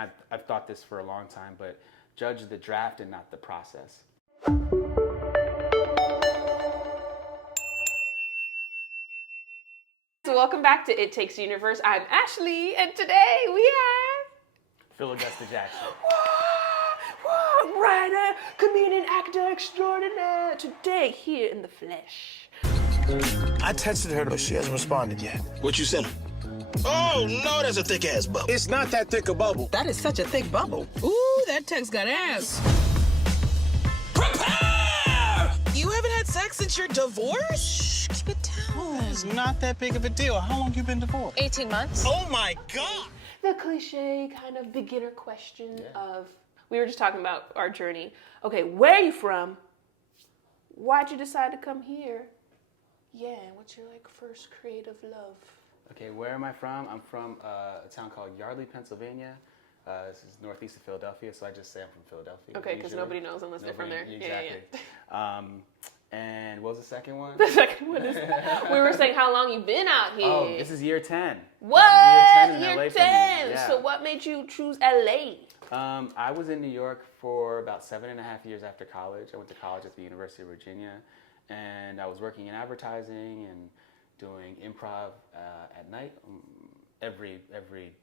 I've thought this for a long time, but judge the draft and not the process. So welcome back to It Takes Universe. I'm Ashley, and today we have Augusta Jackson. writer, comedian, actor extraordinaire. Today, here in the flesh. I texted her, but she hasn't responded yet. What you sent her? Oh, no, that's a thick-ass bubble. It's not that thick a bubble. That is such a thick bubble. Ooh, that text got ass. Prepare! You haven't had sex since your divorce? Shh, keep it down. It's not that big of a deal. How long you been divorced? 18 months. Oh, my God! The cliche kind of beginner question of, we were just talking about our journey. Okay, where are you from? Why'd you decide to come here? Yeah, and what's your first creative love? Okay, where am I from? I'm from a town called Yardley, Pennsylvania. This is northeast of Philadelphia, so I just say I'm from Philadelphia. Okay, because usually. nobody knows unless they're from there. Exactly. Yeah. And what was the second one? The second one is, we were saying how long you've been out here. Oh, this is year 10. What? Year 10 in LA Year for me. 10. Yeah. So what made you choose LA? I was in New York for about 7.5 years after college. I went to college at the University of Virginia, and I was working in advertising and doing improv at night, every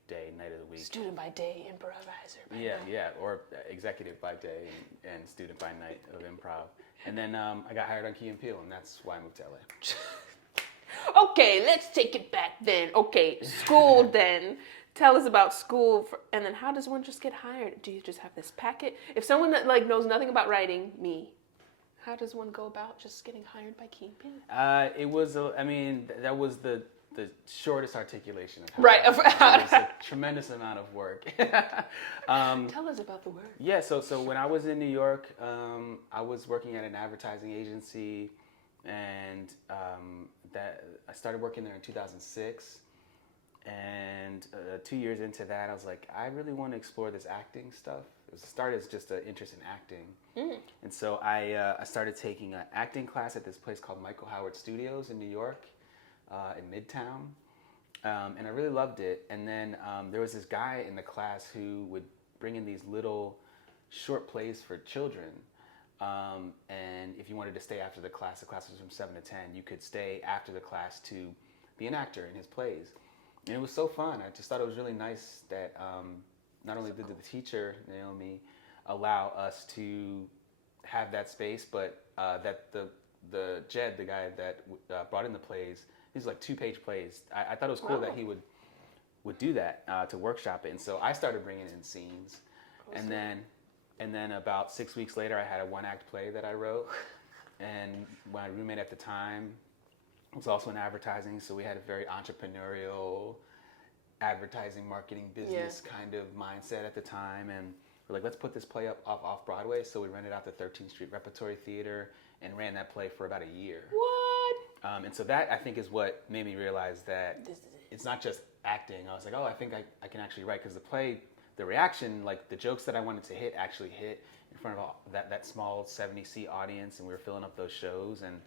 day, night of the week. Student by day, improviser by Yeah, night. yeah, or executive by day and student by night of improv. And then I got hired on Key Peele, and that's why I moved to LA. Okay, let's take it back then. Okay, school then. Tell us about school, and then how does one just get hired? Do you just have this packet? If someone that knows nothing about writing, me, how does one go about just getting hired by Key Peele? It was, that was the shortest articulation of how Right. it was a tremendous amount of work. Tell us about the work. Yeah, so when I was in New York, I was working at an advertising agency, and that I started working there in 2006. And 2 years into that, I was like, I really want to explore this acting stuff. It started as just an interest in acting. And so I started taking an acting class at this place called Michael Howard Studios in New York, in Midtown. And I really loved it. And then there was this guy in the class who would bring in these little short plays for children. And if you wanted to stay after the class was from 7 to 10, you could stay after the class to be an actor in his plays. And it was so fun. I just thought it was really nice that not only did the teacher, Naomi, allow us to have that space, but that the Jed, the guy that brought in the plays, these were 2-page plays. I thought it was cool that he would do that to workshop it. And so I started bringing in scenes. And then about 6 weeks later, I had a 1-act play that I wrote. And my roommate at the time was also in advertising, so we had a very entrepreneurial advertising, marketing, business kind of mindset at the time. And we're like, let's put this play up off Broadway. So we rented out the 13th Street Repertory Theater and ran that play for about a year. What? And so that, I think, is what made me realize that This is it. it's not just acting. I was like, oh, I think I can actually write, because the play, the reaction, the jokes that I wanted to hit actually hit in front of that small 70-seat audience, and we were filling up those shows. And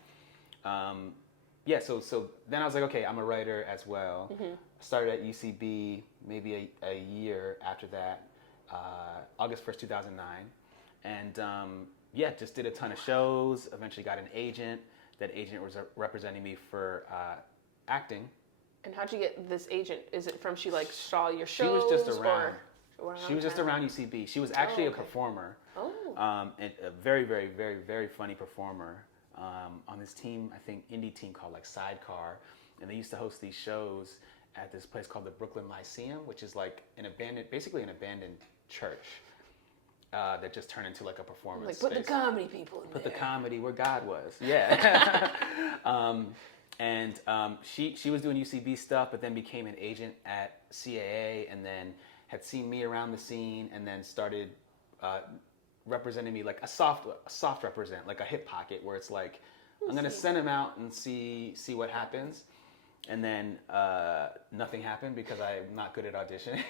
so then I was like, okay, I'm a writer as well. I started at UCB maybe a year after that, August 1st, 2009. And just did a ton of shows, eventually got an agent. That agent was representing me for acting. And how'd you get this agent? Is it from she saw your shows? She was just around. Or She was just around UCB. She was actually a performer. Oh. And a very, very, very, very funny performer. On this team, I think indie team called Sidecar, and they used to host these shows at this place called the Brooklyn Lyceum, which is basically an abandoned church that just turned into a performance put space. the comedy people in Put there. the comedy where God was. Yeah. She was doing UCB stuff, but then became an agent at CAA, and then had seen me around the scene, and then started representing me a soft represent, a hip pocket, where it's I'm gonna send him out and see what happens. And then nothing happened because I'm not good at auditioning.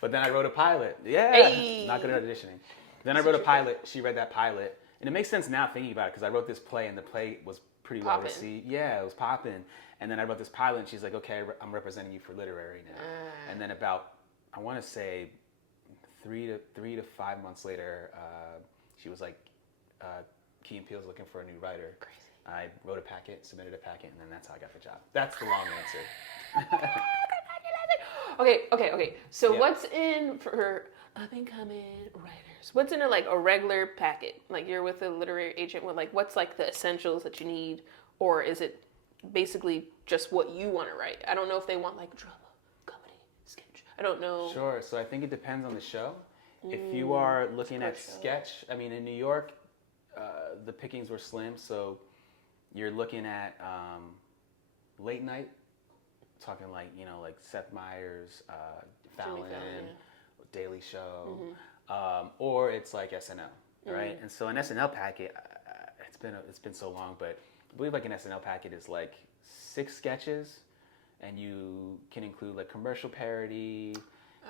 But then I wrote a pilot. Yeah, Hey. Not good at auditioning. Then I wrote a pilot. She read that pilot. And it makes sense now thinking about it, because I wrote this play, and the play was pretty well received. Yeah, it was popping. And then I wrote this pilot, and she's like, okay, I'm representing you for literary now. And then about, I want to say, 3 to 5 months later, she was like, Key and Peele's looking for a new writer. Crazy. I wrote a packet, submitted a packet, and then that's how I got the job. That's the long answer. Okay. So Yeah. what's in for up and coming writers? What's in a regular packet? Like you're with a literary agent with what's the essentials that you need, or is it basically just what you want to write? I don't know if they want drama, comedy, sketch. I don't know. Sure. So I think it depends on the show. If you are looking at sketch, I mean, in New York, the pickings were slim. So you're looking at late night, talking like Seth Meyers, Fallon, Daily Show, or it's like SNL, right? And so an SNL packet, it's been so long, but I believe an SNL packet is 6 sketches, and you can include commercial parody,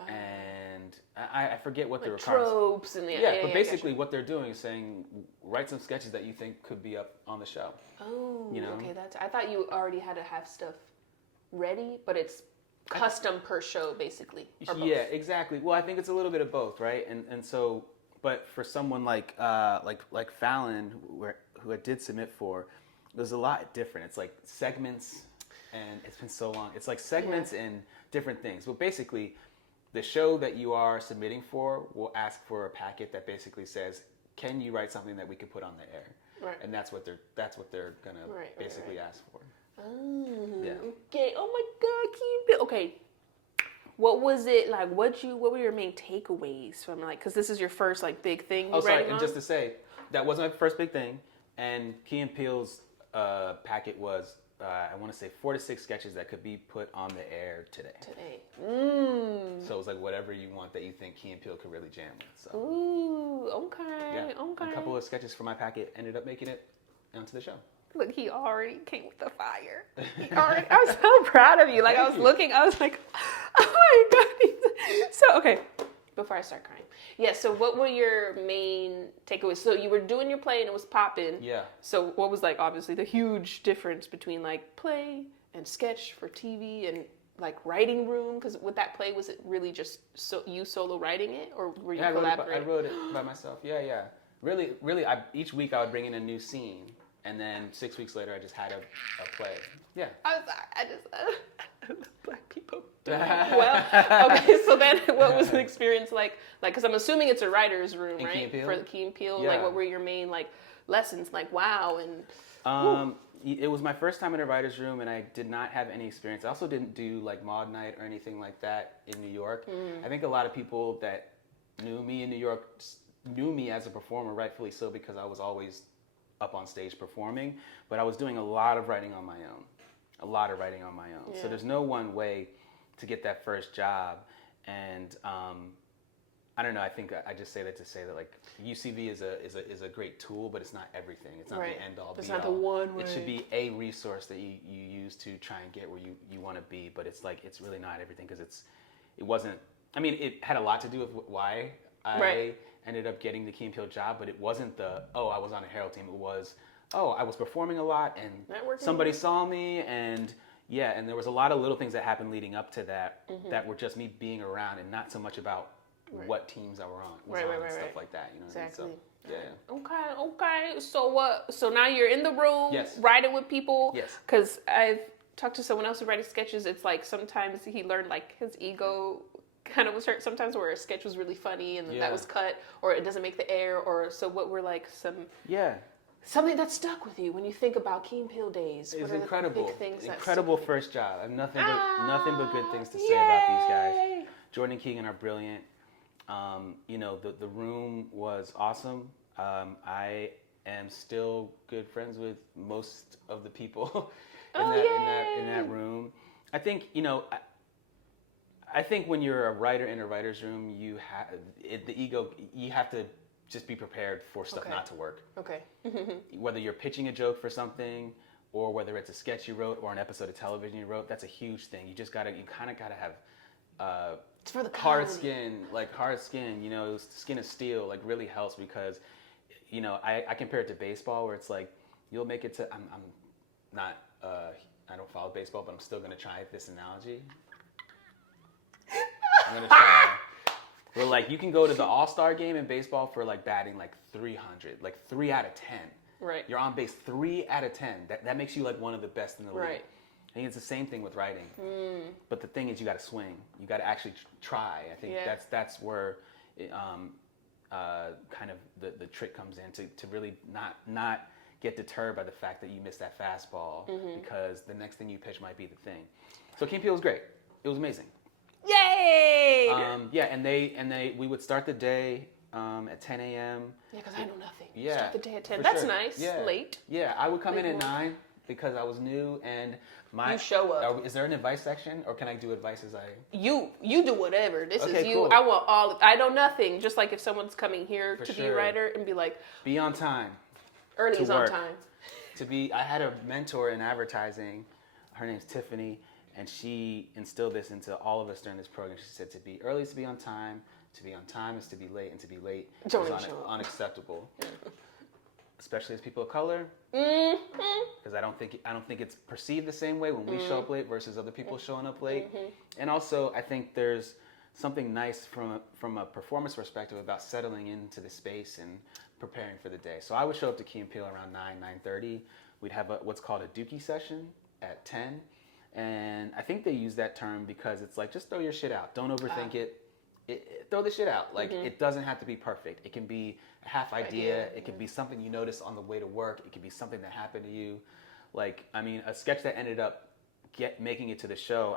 and I forget what the requirements. Tropes and but basically what they're doing is saying write some sketches that you think could be up on the show. Oh, okay. I thought you already had to have stuff ready, but it's custom per show, basically. Or both. Yeah, exactly. Well, I think it's a little bit of both, right? And so, but for someone like Fallon, who I did submit for, there's a lot different. It's segments, and it's been so long. It's segments and different things. Well, basically, the show that you are submitting for will ask for a packet that basically says, "Can you write something that we can put on the air?" Right. And that's what they're gonna basically ask for. Oh, Yeah. okay. Oh my God, Key Peele. Okay, what was it like? What were your main takeaways from because this is your first big thing? Oh, sorry. writing And on? just to say, that wasn't my first big thing. And Key and Peele's packet was, I want to say 4 to 6 sketches that could be put on the air today. So it was whatever you want that you think Key and Peele could really jam with. So. Ooh, okay, okay. A couple of sketches from my packet ended up making it onto the show. Look, he already came with the fire. I was so proud of you. I was looking, I was like, oh my God. So, okay, before I start crying. Yeah, so what were your main takeaways? So you were doing your play and it was popping. Yeah. So what was obviously the huge difference between play and sketch for TV and writing room? Because with that play, was it really just you solo writing it, or were you collaborating? I wrote it by myself. Yeah. Really, each week I would bring in a new scene. And then 6 weeks later, I just had a play. Yeah. I'm sorry. I love Black people. Well, okay. So then, what was the experience like? Because I'm assuming it's a writer's room, In right? Key and Peele? For the Key and Peele. Yeah. What were your main lessons? Wow and. It was my first time in a writer's room, and I did not have any experience. I also didn't do Maud Night or anything like that in New York. I think a lot of people that knew me in New York knew me as a performer, rightfully so, because I was always up on stage performing, but I was doing a lot of writing on my own. Yeah. So there's no one way to get that first job. And I don't know, I think I just say that to say that UCV is a great tool, but it's not everything. It's not the end all be all. It's not the one way. It should be a resource that you use to try and get where you want to be, but it's it's really not everything, because it wasn't, I mean, it had a lot to do with why I ended up getting the Key and Peele job, but it wasn't I was on a Herald team. It was, I was performing a lot, and somebody saw me, and and there was a lot of little things that happened leading up to that that were just me being around, and not so much about what teams I were on, and stuff like that. You know exactly. what I mean? So, Okay. So what? So now you're in the room, writing with people. Yes. Because I've talked to someone else who writes sketches. It's sometimes he learned his ego kind of was hurt sometimes, where a sketch was really funny and then that was cut, or it doesn't make the air, or so what were something that stuck with you when you think about Key and Peele days? It was what are incredible. The big things Incredible first job. I have nothing but good things to say about these guys. Jordan and Keegan are brilliant. The room was awesome. I am still good friends with most of the people in that room. I think I think when you're a writer in a writer's room, you have the ego. You have to just be prepared for stuff not to work. Okay. Whether you're pitching a joke for something, or whether it's a sketch you wrote or an episode of television you wrote, that's a huge thing. You kind of gotta have it's for the hard skin, skin of steel, really helps, because I compare it to baseball, where it's you'll make it to. I'm not. I don't follow baseball, but I'm still gonna try this analogy. I'm gonna try. Where like you can go to the All-Star game in baseball for like batting like 300, like 3 out of 10. Right. You're on base 3 out of 10. That makes you like one of the best in the league. Right. I think it's the same thing with writing. But the thing is, you got to swing. You got to actually try. I think that's where it, kind of the trick comes in to really not get deterred by the fact that you missed that fastball because the next thing you pitch might be the thing. So Key Peele was great. It was amazing. Yay! We would start the day at 10 a.m. Yeah, because I know nothing. Yeah, Start the day at 10. for That's sure. nice. Yeah. Late. Yeah, I would come Late in at morning. 9 because I was new and You show up. Is there an advice section or can I do advice as I? You do whatever. This is Okay, you. cool. I want all. I know nothing. Just like if someone's coming here For to be a sure. writer and be like, Be on time. Ernie's To on work. time. I had a mentor in advertising. Her name's Tiffany, and she instilled this into all of us during this program. She said to be early is to be on time is to be late, and to be late Don't is even show up. unacceptable. Especially as people of color, because I don't think it's perceived the same way when we show up late versus other people showing up late. And also, I think there's something nice from a performance perspective about settling into the space and preparing for the day. So I would show up to Key and Peele around 9:30. We'd have what's called a dookie session at 10, and I think they use that term because it's like just throw your shit out, don't overthink it. Throw the shit out. Like it doesn't have to be perfect. It can be a half idea. It can be something you notice on the way to work. It can be something that happened to you. Like a sketch that ended up making it to the show.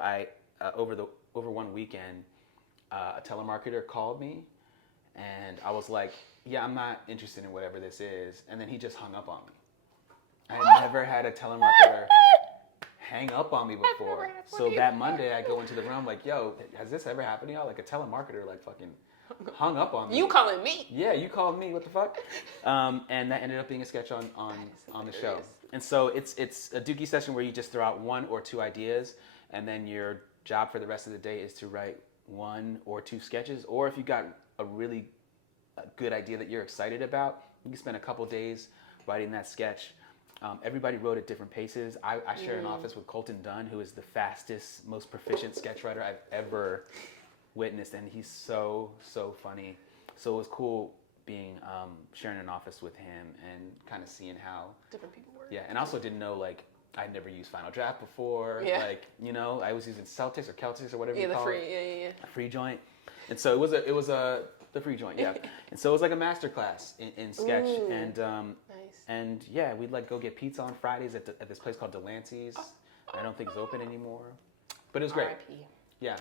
Over one weekend, a telemarketer called me, and I was like, "Yeah, I'm not interested in whatever this is." And then he just hung up on me. I had never had a telemarketer hang up on me before. So that Monday I go into the room like, yo, has this ever happened to y'all? Like a telemarketer like fucking hung up on me. You calling me? Yeah, you called me. What the fuck? And that ended up being a sketch on the show. And so it's a dookie session where you just throw out 1 or 2 ideas, and then your job for the rest of the day is to write 1 or 2 sketches. Or if you got a really good idea that you're excited about, you can spend a couple days writing that sketch. Everybody wrote at different paces. I share an office with Colton Dunn, who is the fastest, most proficient sketch writer I've ever witnessed, and he's so funny. So it was cool being sharing an office with him and kind of seeing how Different people work. Yeah, and I also didn't know like I'd never used Final Draft before. Yeah. Like I was using Celtics or Celtics or whatever you the call free. it. Yeah. A free joint. And so it was the free joint, yeah. And so it was like a master class in sketch. Ooh, and nice. And yeah, we'd like go get pizza on Fridays at this place called Delancey's. I don't think it's open anymore, but it was great. R.I.P. Yeah.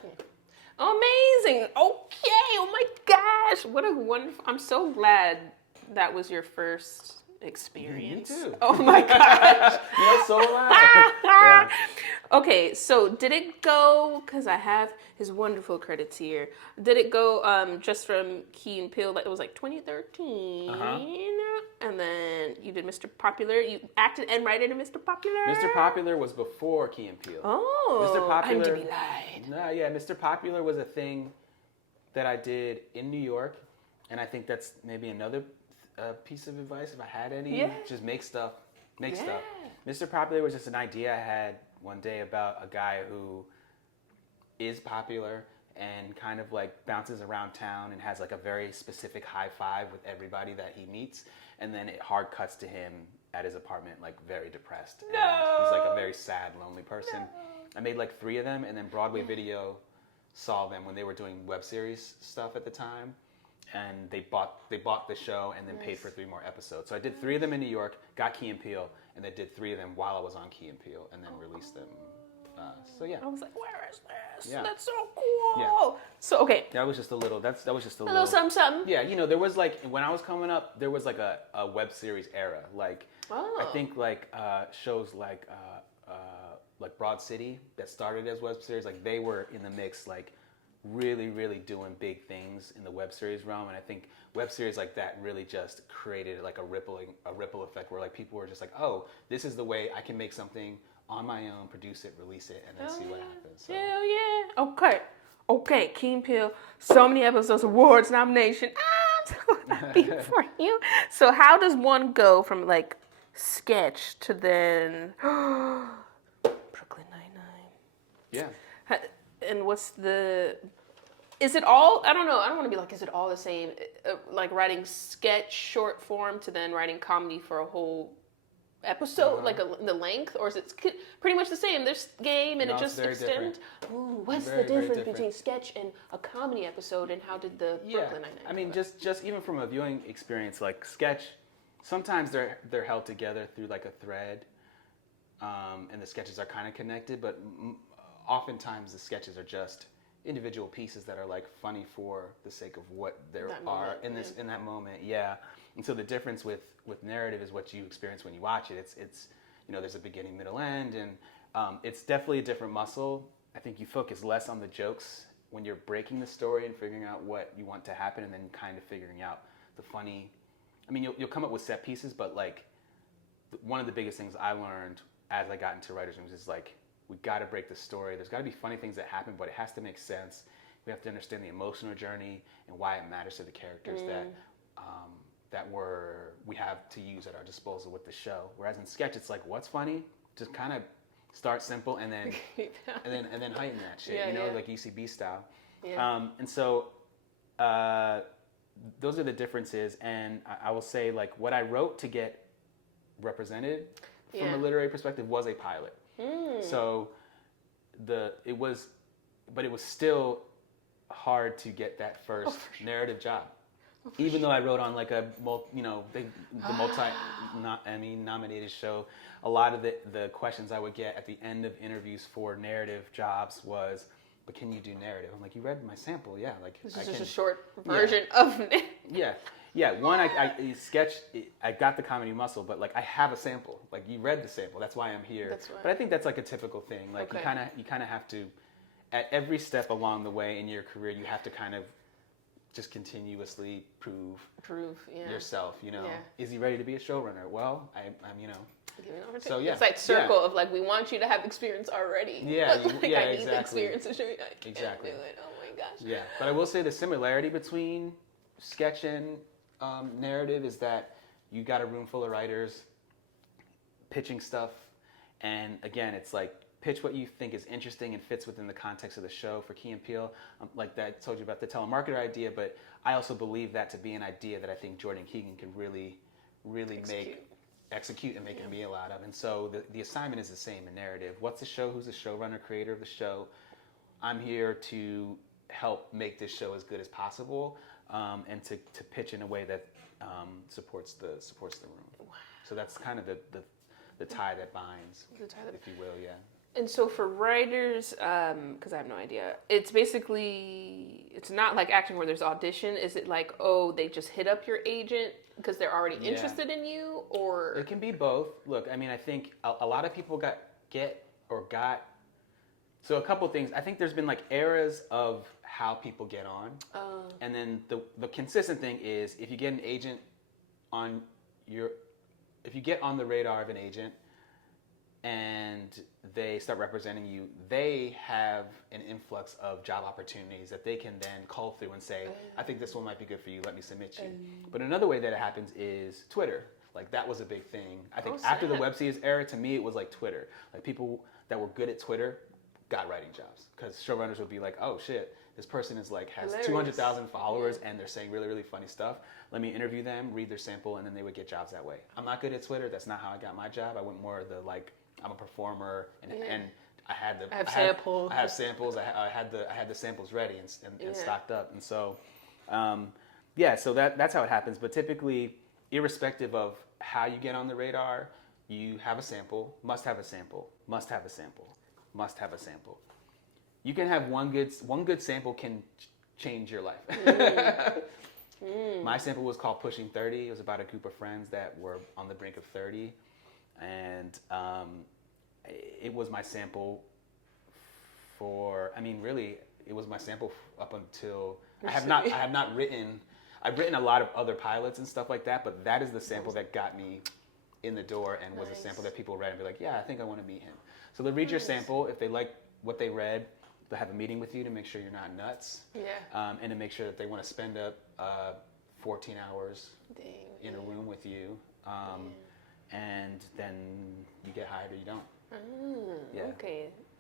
Amazing. Okay. Oh my gosh. What a wonderful. I'm so glad that was your first experience. Me too. Oh my gosh. So am I. Yeah. Okay, so did it go, because I have his wonderful credits here, did it go just from Key and Peele, it was like 2013, and then you did Mr. Popular, you acted and wrote in Mr. Popular? Mr. Popular was before Key and Peele. Oh, Mr. Popular, IMDb lied. No, yeah, Mr. Popular was a thing that I did in New York, and I think that's maybe another piece of advice if I had any. Yeah. Just make stuff. Make stuff. Mr. Popular was just an idea I had one day about a guy who is popular and kind of like bounces around town and has like a very specific high five with everybody that he meets, and then it hard cuts to him at his apartment like very depressed. No. And he's like a very sad, lonely person. I made like 3 of them, and then Broadway Video saw them when they were doing web series stuff at the time, and they bought the show and then paid for 3 more episodes. So I did 3 of them in New York, got Key and Peele, and then did 3 of them while I was on Key and Peele, and then released them. So yeah. I was like, where is this? Yeah. That's so cool. Yeah. So, okay. That was just a little. That was just a A little something. Yeah, there was like when I was coming up, there was like a web series era. Like I think like shows like Broad City that started as web series. Like they were in the mix, like really doing big things in the web series realm. And I think web series like that really just created like a ripple effect where like people were just like, oh, this is the way I can make something on my own, produce it, release it, and then see what happens. So. Hell yeah. Okay, Key and Peele, so many episodes, awards, nomination. I'm so happy for you. So how does one go from like sketch to then Brooklyn Nine-Nine? Yeah. And what's the Is it all? I don't know. I don't want to be like, is it all the same? Like writing sketch, short form, to then writing comedy for a whole episode, like the length, or is it pretty much the same? There's game and No, it it's just very extends. Ooh, what's Very, the very difference different. between sketch and a comedy episode, and how did the Yeah, Brooklyn Nine-Nine? I mean, do just even from a viewing experience, like sketch, sometimes they're held together through like a thread, and the sketches are kind of connected, but oftentimes the sketches are just individual pieces that are like funny for the sake of what there That are moment, in this in that moment. Yeah, and so the difference with narrative is what you experience when you watch it. It's you know, there's a beginning, middle, end, and it's definitely a different muscle. I think you focus less on the jokes when you're breaking the story and figuring out what you want to happen, and then kind of figuring out the funny. I mean, you'll come up with set pieces, but like one of the biggest things I learned as I got into writers' rooms is like, we got to break the story. There's got to be funny things that happen, but it has to make sense. We have to understand the emotional journey and why it matters to the characters that we have to use at our disposal with the show. Whereas in sketch, it's like, what's funny? Just kind of start simple and then and then heighten that shit. Yeah, you know, yeah. like ECB style. Yeah. And so those are the differences. And I will say, like, what I wrote to get represented from Yeah. a literary perspective was a pilot. So it was still hard to get that first narrative job. Even though I wrote on like the Emmy nominated show, a lot of the questions I would get at the end of interviews for narrative jobs was, but can you do narrative? I'm like, you read my sample, yeah. Like, This is just a short version of it. Yeah. One, I sketched. I got the comedy muscle, but like I have a sample. Like, you read the sample. That's why I'm here. That's why. But I think that's like a typical thing. Like, Okay. you kind of have to, at every step along the way in your career, you have to kind of just continuously prove Yeah. yourself. You know, Yeah. is he ready to be a showrunner? Well, I'm you know. Give me an opportunity. So, yeah. It's like circle of like, we want you to have experience already. Yeah, But, like, yeah, I need the exactly. experience to show you I can Exactly. do it. Oh my gosh. Yeah, but I will say the similarity between sketch and narrative is that you got a room full of writers pitching stuff, and again, it's like, pitch what you think is interesting and fits within the context of the show. For Key and Peele, like that, I told you about the telemarketer idea, but I also believe that to be an idea that I think Jordan Keegan could really execute and make a meal out of. And so the assignment is the same in narrative. What's the show? Who's the showrunner, creator of the show? I'm here to help make this show as good as possible, and to pitch in a way that supports the room. Wow. So that's kind of the tie that binds, if you will, yeah. And so for writers, because I have no idea, it's basically, it's not like acting where there's audition. Is it like, oh, they just hit up your agent because they're already interested in you, or? It can be both. Look, I mean, I think a lot of people got. So a couple things. I think there's been like eras of how people get on, and then the consistent thing is, if you get an agent if you get on the radar of an agent and they start representing you, they have an influx of job opportunities that they can then call through and say, I think this one might be good for you, let me submit you. But another way that it happens is Twitter. Like, that was a big thing. I think after the web series era, to me, it was like Twitter. Like, people that were good at Twitter got writing jobs, because showrunners would be like, oh shit, this person is like, has 200,000 followers and they're saying really, really funny stuff. Let me interview them, read their sample, and then they would get jobs that way. I'm not good at Twitter. That's not how I got my job. I went more the like, I'm a performer, and I have samples. I had the samples ready and stocked up, and so so that's how it happens. But typically, irrespective of how you get on the radar, you have a sample, must have a sample, must have a sample, must have a sample. You can have one good sample can change your life. My sample was called Pushing 30. It was about a group of friends that were on the brink of 30, and it was my sample it was my sample up until I've written a lot of other pilots and stuff like that, but that is the sample that got me in the door and was a sample that people read and be like, yeah, I think I want to meet him. So they'll read your sample. If they like what they read, they'll have a meeting with you to make sure you're not nuts. And to make sure that they want to spend up 14 hours in a room with you. And then you get hired or you don't.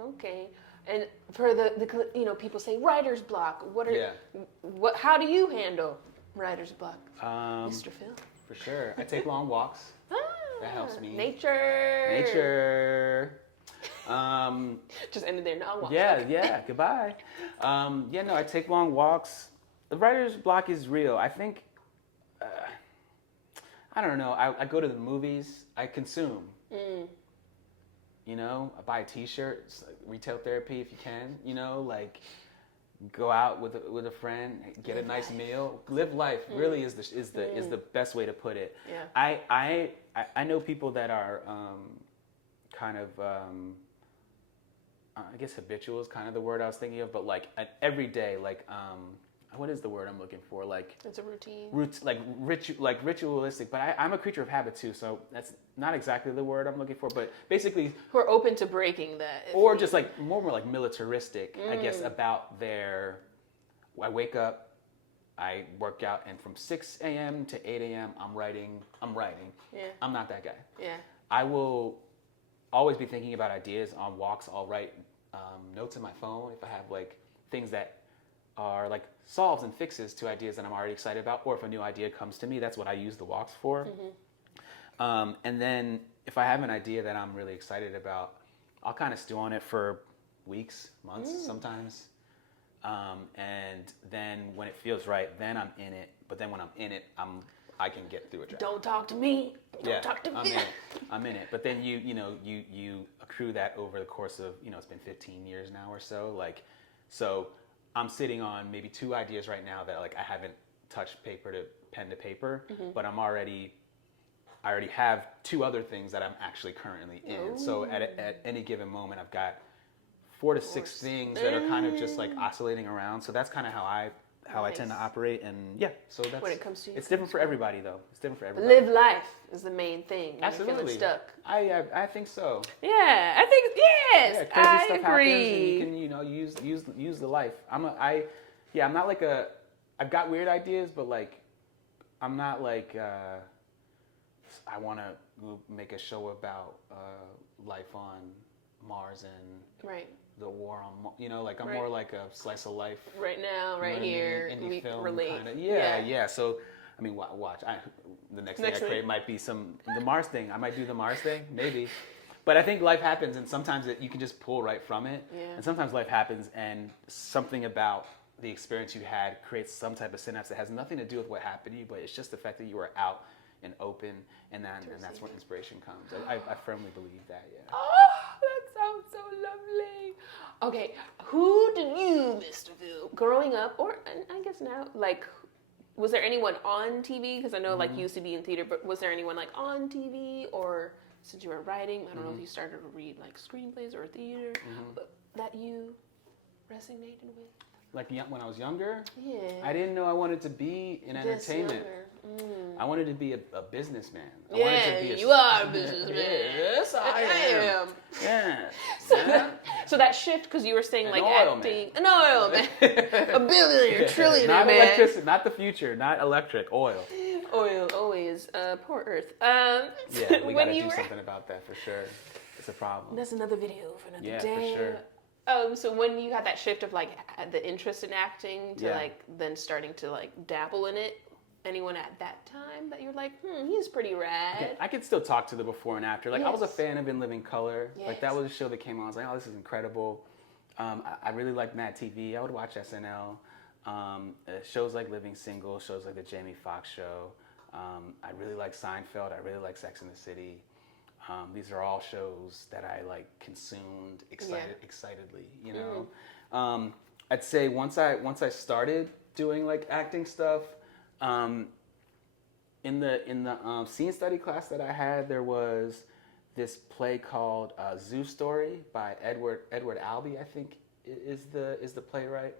Okay. And for the people say writer's block. Yeah. How do you handle writer's block, Mr. Phil? For sure. I take long walks. That helps me. Nature. Just ended there. No walks. Yeah, Okay. yeah. Goodbye. I take long walks. The writer's block is real. I think, I don't know. I go to the movies. I consume. You know, I buy a T-shirt. It's like retail therapy if you can. You know, like go out with a friend, get a nice meal, live life. Really is the best way to put it. Yeah. I know people that are kind of. I guess habitual is kind of the word I was thinking of, but like every day, like what is the word I'm looking for? Like it's a routine. Like ritualistic. But I'm a creature of habit too, so that's not exactly the word I'm looking for. But basically, who are open to breaking that, or just like more like militaristic, I guess, about their. I wake up, I work out, and from 6 a.m. to 8 a.m. I'm writing. Yeah. I'm not that guy. Yeah. I will always be thinking about ideas on walks. I'll write notes in my phone if I have like things that are like solves and fixes to ideas that I'm already excited about, or if a new idea comes to me, that's what I use the walks for. And then if I have an idea that I'm really excited about, I'll kind of stew on it for weeks, months sometimes. And then when it feels right, then I'm in it. But then when I'm in it, I can get through a draft. Don't talk to me. Don't talk to me. I'm in it. But then you accrue that over the course of, it's been 15 years now or so. Like, so I'm sitting on maybe 2 ideas right now that like I haven't touched pen to paper, but I already have 2 other things that I'm actually currently in. Ooh. So at any given moment, I've got 4 to 6 things that are kind of just like oscillating around. So that's kind of how I tend to operate, and yeah. So that's when it comes to you. It's different for everybody, though. It's different for everybody. Live life is the main thing. When Absolutely. You're feeling stuck. I think so. Yeah, I think yes. Yeah, crazy I stuff agree. happens, and you can use the life. I'm not like I've got weird ideas, but like I'm not like I want to make a show about life on Mars and right. the war on, I'm more like a slice of life. Right now, right here, Indie we film relate. Kinda. Yeah. So, I mean, watch. The next thing I create might be the Mars thing. I might do the Mars thing, maybe. But I think life happens, and sometimes you can just pull right from it. Yeah. And sometimes life happens, and something about the experience you had creates some type of synapse that has nothing to do with what happened to you, but it's just the fact that you were out and open, and that's where inspiration comes. I firmly believe that, yeah. Oh, that sounds so lovely. Okay, who did you, Mr. Phil, growing up, or I guess now, like, was there anyone on TV? Because I know, like, you used to be in theater, but was there anyone, like, on TV, or since you were writing, I don't know if you started to read, like, screenplays or theater, that you resonated with? Like when I was younger, yeah, I didn't know I wanted to be in entertainment. I wanted to be a businessman. You are a businessman. Yes, I am. Yeah. So that shift, because you were saying like oil acting, man. an oil man, a billionaire, trillionaire not man. electricity, not the future, not electric, oil. Oil, always, poor Earth. Yeah, we gotta do something about that for sure. It's a problem. That's another video for another day. Yeah, for sure. So when you had that shift of like the interest in acting to like then starting to like dabble in it, anyone at that time that you're like, he's pretty rad? I could still talk to the before and after. Like I was a fan of In Living Color. Yes. Like that was a show that came on. I was like, oh, this is incredible. I really liked Mad TV. I would watch SNL. Shows like Living Single, shows like the Jamie Foxx show. I really like Seinfeld. I really like Sex and the City. These are all shows that I like consumed excitedly, you know. I'd say once I started doing like acting stuff, in the scene study class that I had, there was this play called Zoo Story by Edward Albee, I think is the playwright.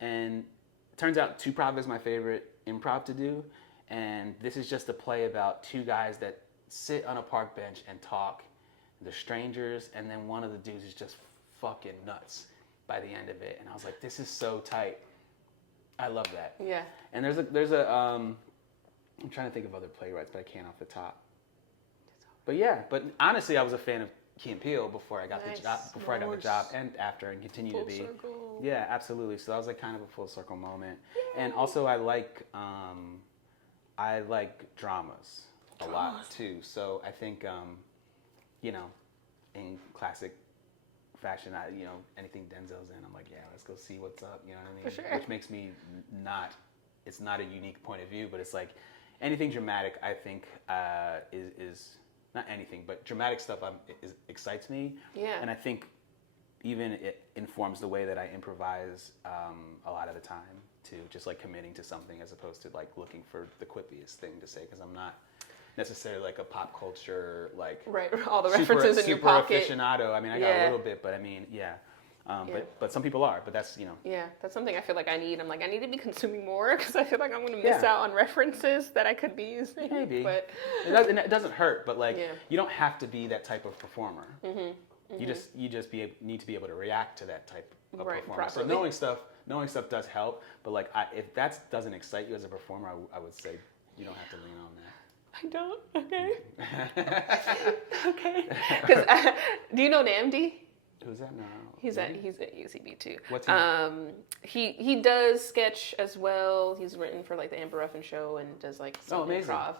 And it turns out improv is my favorite improv to do, and this is just a play about 2 guys that sit on a park bench and talk. They're strangers, and then one of the dudes is just fucking nuts by the end of it. And I was like, this is so tight. I love that. Yeah. And there's a I'm trying to think of other playwrights, but I can't off the top. But yeah, but honestly, I was a fan of Key and Peele before I got Nice. the job, before I got the Nice. job, and after, and continue Full to be. circle. Yeah, absolutely. So that was like kind of a full circle moment. And also I like dramas a lot too. So I think you know, in classic fashion, anything Denzel's in, I'm like, yeah, let's go see what's up. You know what I mean? For sure. Which makes me it's not a unique point of view, but it's like anything dramatic. I think is not anything, but dramatic stuff excites me. Yeah. And I think even it informs the way that I improvise a lot of the time too. Just like committing to something as opposed to like looking for the quippiest thing to say, because I'm not necessarily like a pop culture like Right, all the references in your pocket. Super aficionado. I mean, I got a little bit, but I mean, yeah. But some people are, but that's, Yeah, that's something I feel like I need. I'm like, I need to be consuming more because I feel like I'm going to miss out on references that I could be using. Maybe. But it doesn't hurt, but like, Yeah. you don't have to be that type of performer. Mm-hmm. You just need to be able to react to that type of Right, performance. So properly. knowing stuff does help, but like if that doesn't excite you as a performer, I would say you don't have to lean on that. I don't. Okay. Okay. Because do you know Namdi? Who's that now? He's at UCB too. What's he? He does sketch as well. He's written for like the Amber Ruffin show and does like some amazing. improv.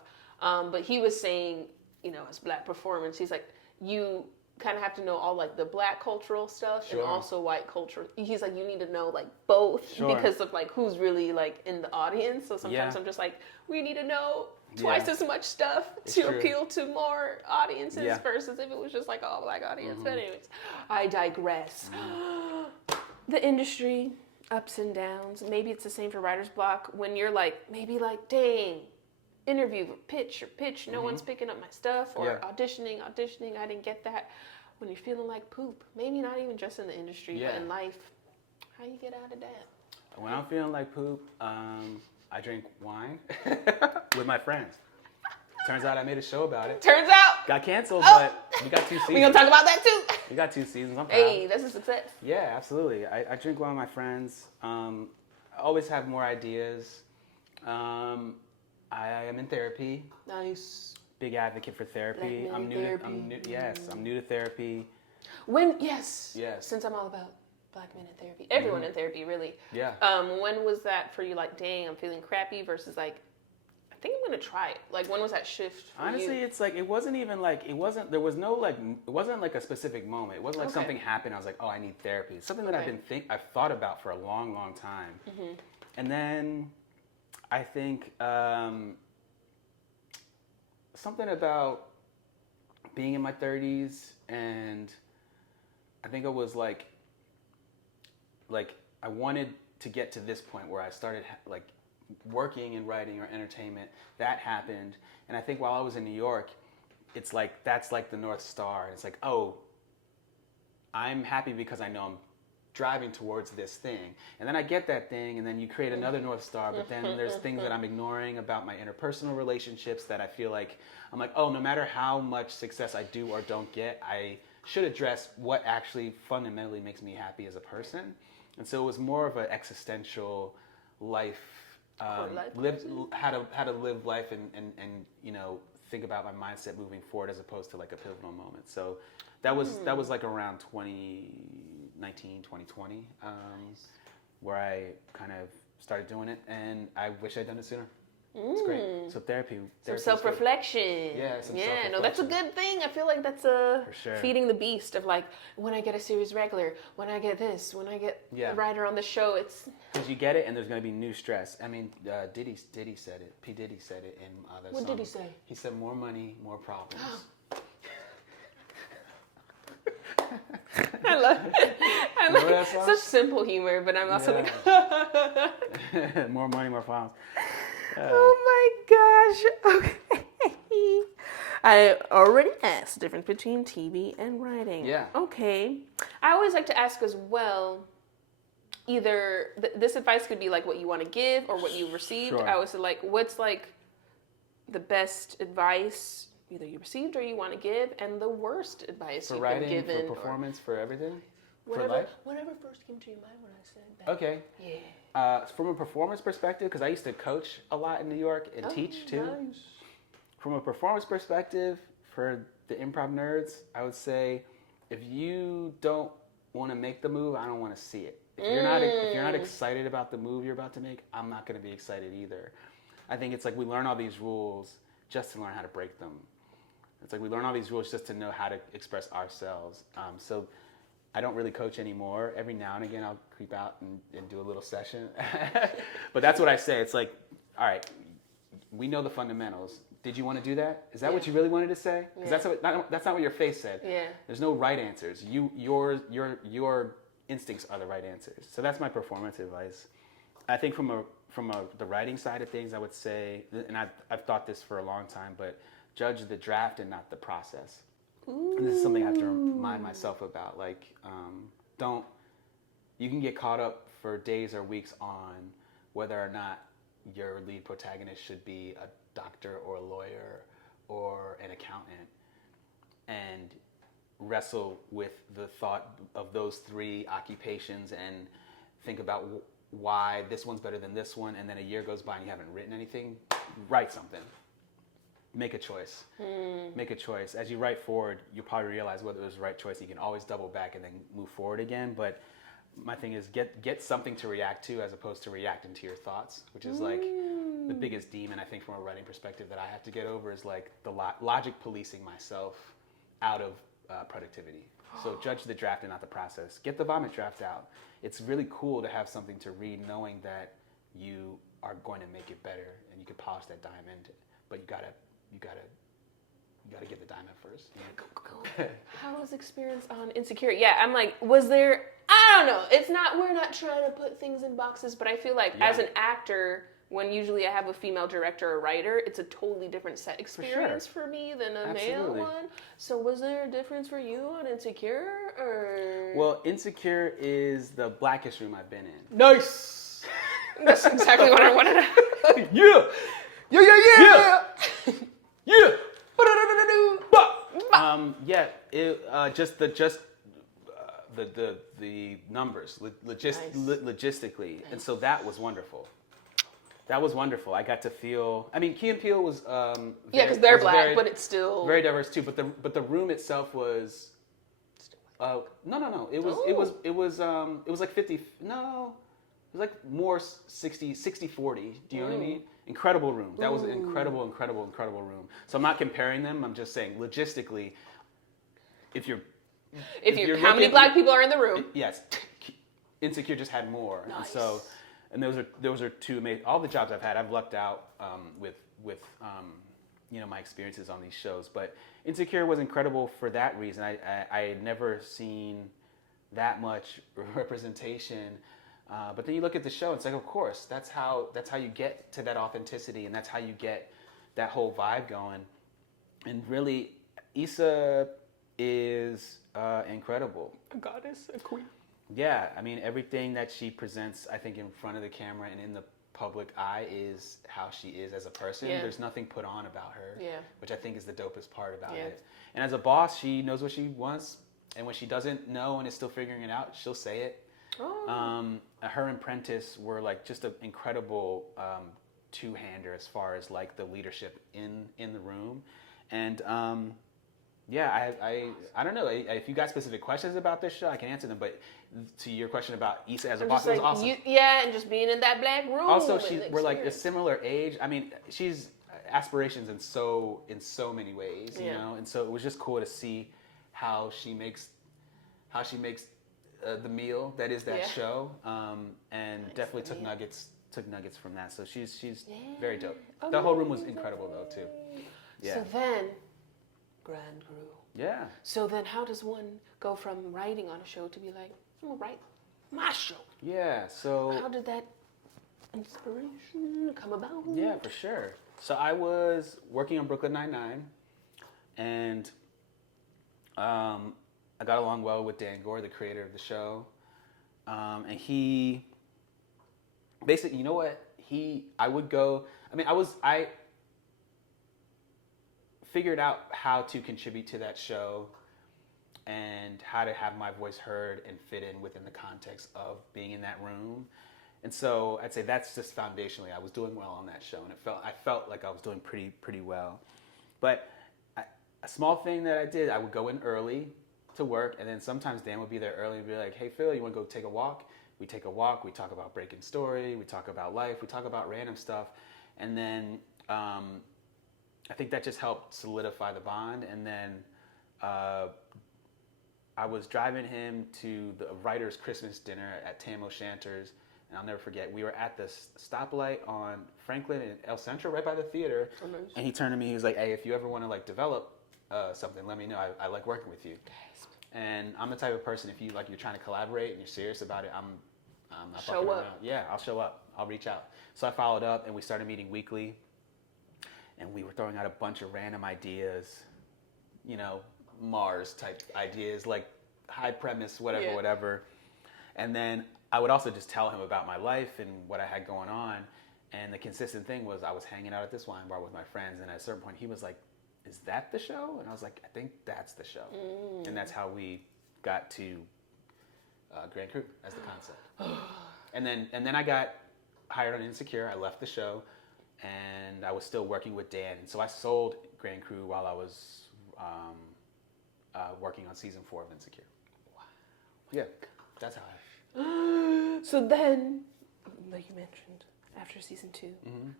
But he was saying, as Black performance, he's like, you kind of have to know all like the Black cultural stuff and also white culture. He's like, you need to know like both because of like who's really like in the audience. So sometimes I'm just like, we need to know twice as much stuff to appeal to more audiences versus if it was just like all Black audience. But anyways, I digress. The industry, ups and downs. Maybe it's the same for writer's block when you're like, maybe like, dang, interview or pitch, no one's picking up my stuff, or auditioning, I didn't get that. When you're feeling like poop, maybe not even just in the industry, but in life, how you get out of that? When I'm feeling like poop, I drink wine with my friends. Turns out I made a show about it. Turns out! Got canceled, but we got 2 seasons. We gonna talk about that too! We got 2 seasons. I'm proud. Hey, that's a success. Yeah, absolutely. I drink wine with my friends. I always have more ideas. I am in therapy. Nice. Big advocate for therapy. Black I'm men new in to I'm new to therapy. Yes. Since I'm all about Black men in therapy. Everyone in therapy, really. Yeah. When was that for you? Like, dang, I'm feeling crappy versus like, I think I'm gonna try it. Like, when was that shift for Honestly, you? it's like it wasn't like a specific moment. It wasn't like something happened. I was like, oh, I need therapy. It's something that I've thought about for a long, long time. And then I think something about being in my 30s, and I think it was like I wanted to get to this point where I started like working in writing or entertainment. That happened, and I think while I was in New York, it's like that's like the North Star. And it's like, oh, I'm happy because I know I'm driving towards this thing, and then I get that thing, and then you create another North Star, but then there's things that I'm ignoring about my interpersonal relationships that I feel like I'm like, oh, no matter how much success I do or don't get, I should address what actually fundamentally makes me happy as a person. And so it was more of an existential life, how to live life and think about my mindset moving forward as opposed to like a pivotal moment. So that was like around 2019, 2020, where I kind of started doing it, and I wish I'd done it sooner. It's great. So therapy. Some self-reflection. Yeah, some self-reflection. No, that's a good thing. I feel like that's feeding the beast of like, when I get a series regular, when I get this, when I get a writer on the show, it's... Because you get it, and there's going to be new stress. I mean, Diddy said it. P. Diddy said it in other songs. What did he say? He said, more money, more problems. I love it. Such simple humor, but I'm also like... More money, more problems. Oh my gosh. Okay. I already asked the difference between TV and writing. Yeah. Okay. I always like to ask as well, either this advice could be like what you want to give or what you received. Sure. I was like, what's like the best advice either you received or you want to give, and the worst advice for you've writing, been given. for performance, for everything? Whatever, for life? whatever first came to your mind when I said that. Okay. Yeah. From a performance perspective, because I used to coach a lot in New York and teach too. Nice. From a performance perspective, for the improv nerds, I would say, if you don't want to make the move, I don't want to see it. If you're not excited about the move you're about to make, I'm not going to be excited either. I think it's like we learn all these rules just to learn how to break them. It's like we learn all these rules just to know how to express ourselves. So I don't really coach anymore. Every now and again, I'll creep out and do a little session. But that's what I say. It's like, all right, we know the fundamentals. Did you want to do that? Is that what you really wanted to say? Because that's not what your face said. Yeah. There's no right answers. Your instincts are the right answers. So that's my performance advice. I think from the writing side of things, I would say, and I've thought this for a long time, but judge the draft and not the process. And this is something I have to remind myself about. Like, you can get caught up for days or weeks on whether or not your lead protagonist should be a doctor or a lawyer or an accountant, and wrestle with the thought of those three occupations and think about why this one's better than this one, and then a year goes by and you haven't written anything. Write something. Make a choice. Make a choice. As you write forward, you'll probably realize whether it was the right choice. You can always double back and then move forward again. But my thing is get something to react to as opposed to reacting to your thoughts, which is like the biggest demon I think from a writing perspective that I have to get over is like the logic policing myself out of productivity. So judge the draft and not the process. Get the vomit draft out. It's really cool to have something to read knowing that you are going to make it better and you can polish that diamond, but you gotta get the diamond first. How was experience on Insecure? Yeah, I'm like, was there, I don't know. We're not trying to put things in boxes, but I feel like as an actor, when usually I have a female director or writer, it's a totally different set experience for me than a male one. So was there a difference for you on Insecure? Or? Well, Insecure is the blackest room I've been in. Nice! That's exactly what I wanted to Yeah! Just the numbers, logistically, and so that was wonderful. That was wonderful. I got to feel. I mean, Key and Peele was. Because they're black, but it's still very diverse too. But the room itself was. No. It was like 50. No, it was like more 60, 40. Do you know what I mean? Incredible room. That was an incredible room. So I'm not comparing them. I'm just saying logistically, if you're how many black people are in the room? Yes, Insecure just had more, Nice. and those are two amazing. All the jobs I've had, I've lucked out with my experiences on these shows. But Insecure was incredible for that reason. I had never seen that much representation. But then you look at the show, it's like, of course, that's how you get to that authenticity, and that's how you get that whole vibe going. And really, Issa is incredible. A goddess, a queen. Yeah, I mean, everything that she presents, I think, in front of the camera and in the public eye is how she is as a person. Yeah. There's nothing put on about her, which I think is the dopest part about it. Yeah. And as a boss, she knows what she wants, and when she doesn't know and is still figuring it out, she'll say it. Her and Prentice were like just an incredible two-hander as far as like the leadership in the room, and I don't know if you got specific questions about this show, I can answer them. But to your question about Issa as a boss, it was awesome. And just being in that black room. Also, we're like a similar age. I mean, she's aspirations in so many ways, you know, and so it was just cool to see how she makes the meal that is that show, and definitely took nuggets from that. So she's very dope. The whole room was incredible though too. Yeah. So then, Grand Crew. Yeah. So then, how does one go from writing on a show to be like, I'm gonna write my show? Yeah. So how did that inspiration come about? Yeah, for sure. So I was working on Brooklyn Nine-Nine, and I got along well with Dan Gore, the creator of the show, and he basically, you know what? I figured out how to contribute to that show and how to have my voice heard and fit in within the context of being in that room. And so I'd say that's just foundationally, I was doing well on that show, and I felt like I was doing pretty well. But a small thing that I did, I would go in early to work, and then sometimes Dan would be there early and be like, "Hey Phil, you want to go take a walk?" We take a walk. We talk about Breaking Story. We talk about life. We talk about random stuff, and then I think that just helped solidify the bond. And then I was driving him to the writer's Christmas dinner at Tam O'Shanter's, and I'll never forget. We were at the stoplight on Franklin and El Centro, right by the theater. Oh, nice. And he turned to me. He was like, "Hey, if you ever want to like develop something, let me know. I like working with you." And I'm the type of person, if you like, you're trying to collaborate and you're serious about it, I'm not Show fucking up. around. Yeah, I'll show up. I'll reach out. So I followed up, and we started meeting weekly. And we were throwing out a bunch of random ideas, you know, Mars type ideas, like high premise, whatever, whatever. And then I would also just tell him about my life and what I had going on. And the consistent thing was I was hanging out at this wine bar with my friends, and at a certain point he was like, "Is that the show?" And I was like, "I think that's the show." And that's how we got to Grand Crew as the concept. and then I got hired on Insecure. I left the show, and I was still working with Dan. And so I sold Grand Crew while I was working on season 4 of Insecure. Wow. Yeah, that's how I. So then, like you mentioned, after season 2,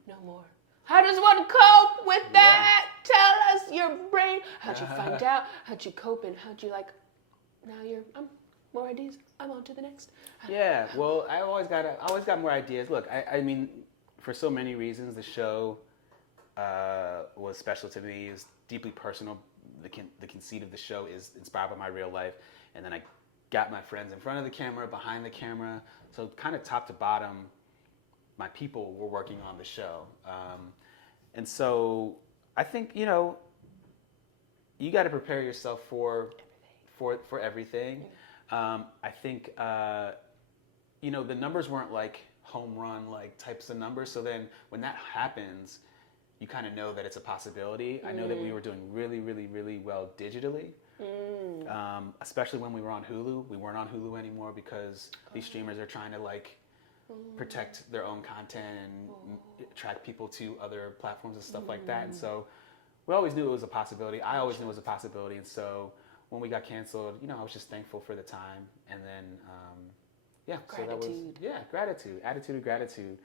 no more. How does one cope with that? Tell us your brain. How'd you find out? How'd you cope, and how'd you like? Now I'm more ideas. I'm on to the next. Yeah, well, I always got more ideas. Look, I mean, for so many reasons, the show was special to me. It was deeply personal. The conceit of the show is inspired by my real life, and then I got my friends in front of the camera, behind the camera, so kind of top to bottom, my people were working on the show, and so I think you got to prepare yourself for everything. I think the numbers weren't like home run like types of numbers. So then when that happens, you kind of know that it's a possibility. I know that we were doing really, really, really well digitally, especially when we were on Hulu. We weren't on Hulu anymore because these streamers are trying to like protect their own content and attract people to other platforms and stuff like that. And so we always knew it was a possibility. I always knew it was a possibility. And so when we got canceled, I was just thankful for the time. And then, so that was, gratitude, attitude of gratitude.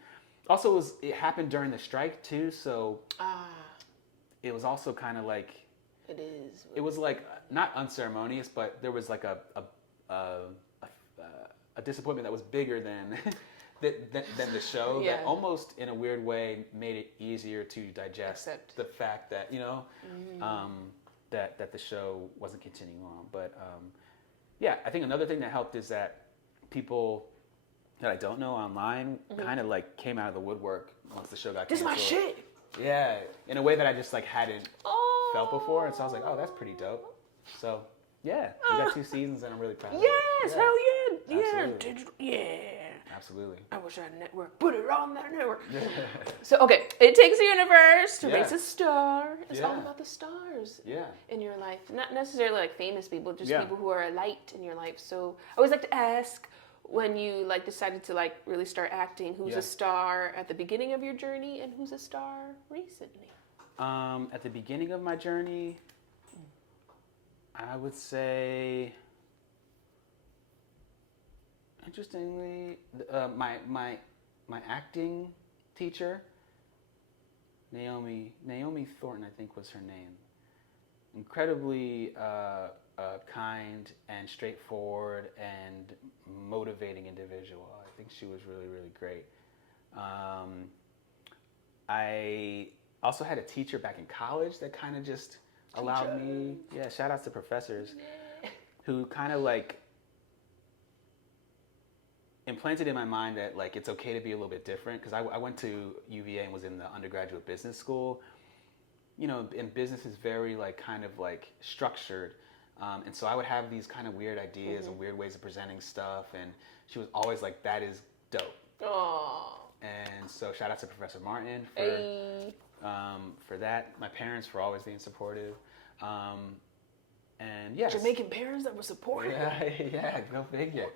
Also, it happened during the strike too, so it was also kind of like it is. It was like not unceremonious, but there was like a disappointment that was bigger than than the show. Yeah. That almost in a weird way made it easier to digest the fact that that the show wasn't continuing on. But I think another thing that helped is that people that I don't know online kind of like came out of the woodwork once the show got canceled. This is my shit. Yeah, in a way that I just like hadn't felt before, and so I was like, oh, that's pretty dope. So yeah, we got 2 seasons, and I'm really proud of it. Yes, hell yeah, Absolutely. digital, yeah. Absolutely. I wish I had a network. Put it on that network. So okay, it takes a universe to raise a star. It's all about the stars. In your life, not necessarily like famous people, just people who are a light in your life. So I always like to ask, when you like decided to like really start acting, who's a star at the beginning of your journey and who's a star recently? At the beginning of my journey, I would say, interestingly, my acting teacher, Naomi Thornton, I think was her name. Incredibly kind and straightforward and motivating individual. I think she was really, really great. I also had a teacher back in college that kind of just allowed me, shout outs to professors, who kind of like implanted in my mind that like it's okay to be a little bit different, because I went to UVA and was in the undergraduate business school. And business is very like kind of like structured. And so I would have these kind of weird ideas and weird ways of presenting stuff, and she was always like, that is dope. Aww. And so shout out to Professor Martin for that. My parents for always being supportive. And yes. Jamaican parents that were supportive. Yeah, go figure.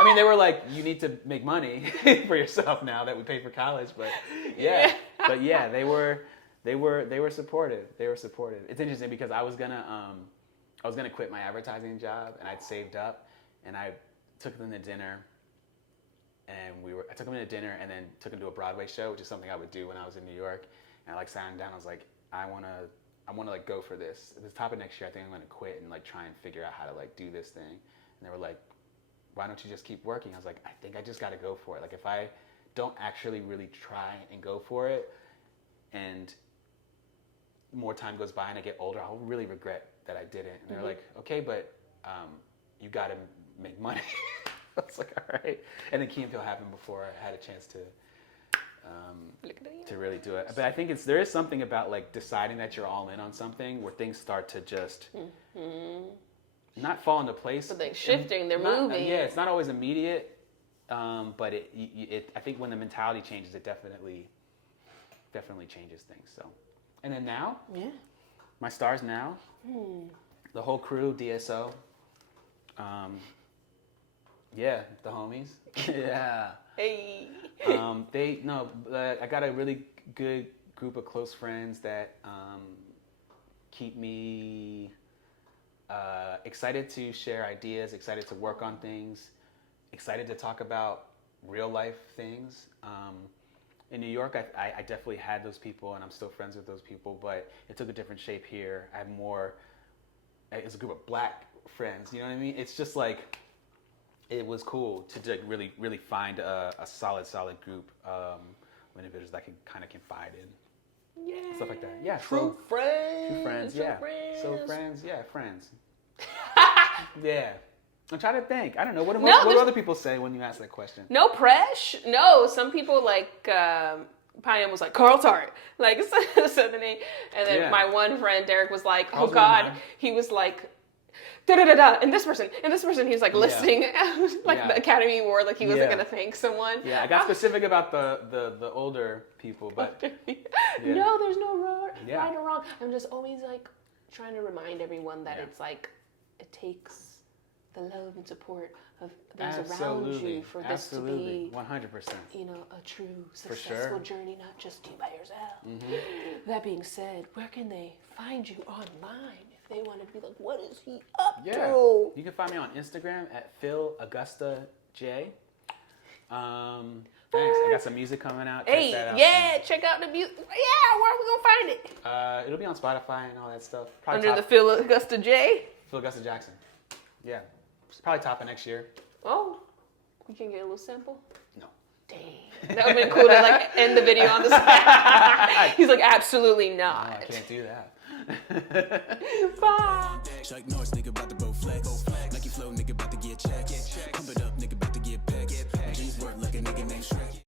I mean, they were like, you need to make money for yourself now that we paid for college, but they They were supportive. They were supportive. It's interesting because I was gonna quit my advertising job, and I'd saved up, and I took them to dinner, and I took them to dinner, and then took them to a Broadway show, which is something I would do when I was in New York. And I like sat them down. I was like, I wanna like go for this. At the top of next year, I think I'm gonna quit and like try and figure out how to like do this thing. And they were like, why don't you just keep working? I was like, I think I just gotta go for it. Like if I don't actually really try and go for it, and more time goes by and I get older, I'll really regret that I didn't. And they're like, okay, but you got to make money. I was like, all right. And then Key Peele happened before I had a chance to really do it. But I think there is something about like deciding that you're all in on something where things start to just not fall into place. But they're shifting, they're moving. Yeah, it's not always immediate, but I think when the mentality changes, it definitely changes things. So. And then now, my stars now, the whole crew, DSO, the homies, yeah. Hey. I got a really good group of close friends that keep me excited to share ideas, excited to work on things, excited to talk about real life things. In New York, I definitely had those people, and I'm still friends with those people, but it took a different shape here. I have more, it's a group of black friends, you know what I mean? It's just like, it was cool to like really, really find a solid group of individuals that I can kind of confide in. Yeah. Stuff like that. Yeah. True friends. True friends, yeah. So friends, yeah, friends. Yeah. I'm trying to think. I don't know. What do other people say when you ask that question? No pressure. No, some people like Payam was like Carl Tart, like said the name, and then my one friend Derek was like, oh God, he was like, da da da da, and this person. He was like listing like the Academy Award, like he wasn't gonna thank someone. Yeah, I got specific about the older people, but no, there's no right or wrong. I'm just always like trying to remind everyone that it's like it takes the love and support of those around you for this to be 100%. You know, a true successful journey, not just you by yourself. That being said, where can they find you online if they want to be like, what is he up to? You can find me on Instagram at Phil Augusta J. Thanks. I got some music coming out. Check that out. Check out the music. Yeah, where are we gonna find it? It'll be on Spotify and all that stuff. Probably under the Phil Augusta J. Phil Augusta Jackson. Yeah. Probably top of next year. Oh, we can get a little sample? No. Dang. That would be cool to like end the video on the spot. He's like, absolutely not. No, I can't do that. Bye. Chuck Norris, nigga about to go flex.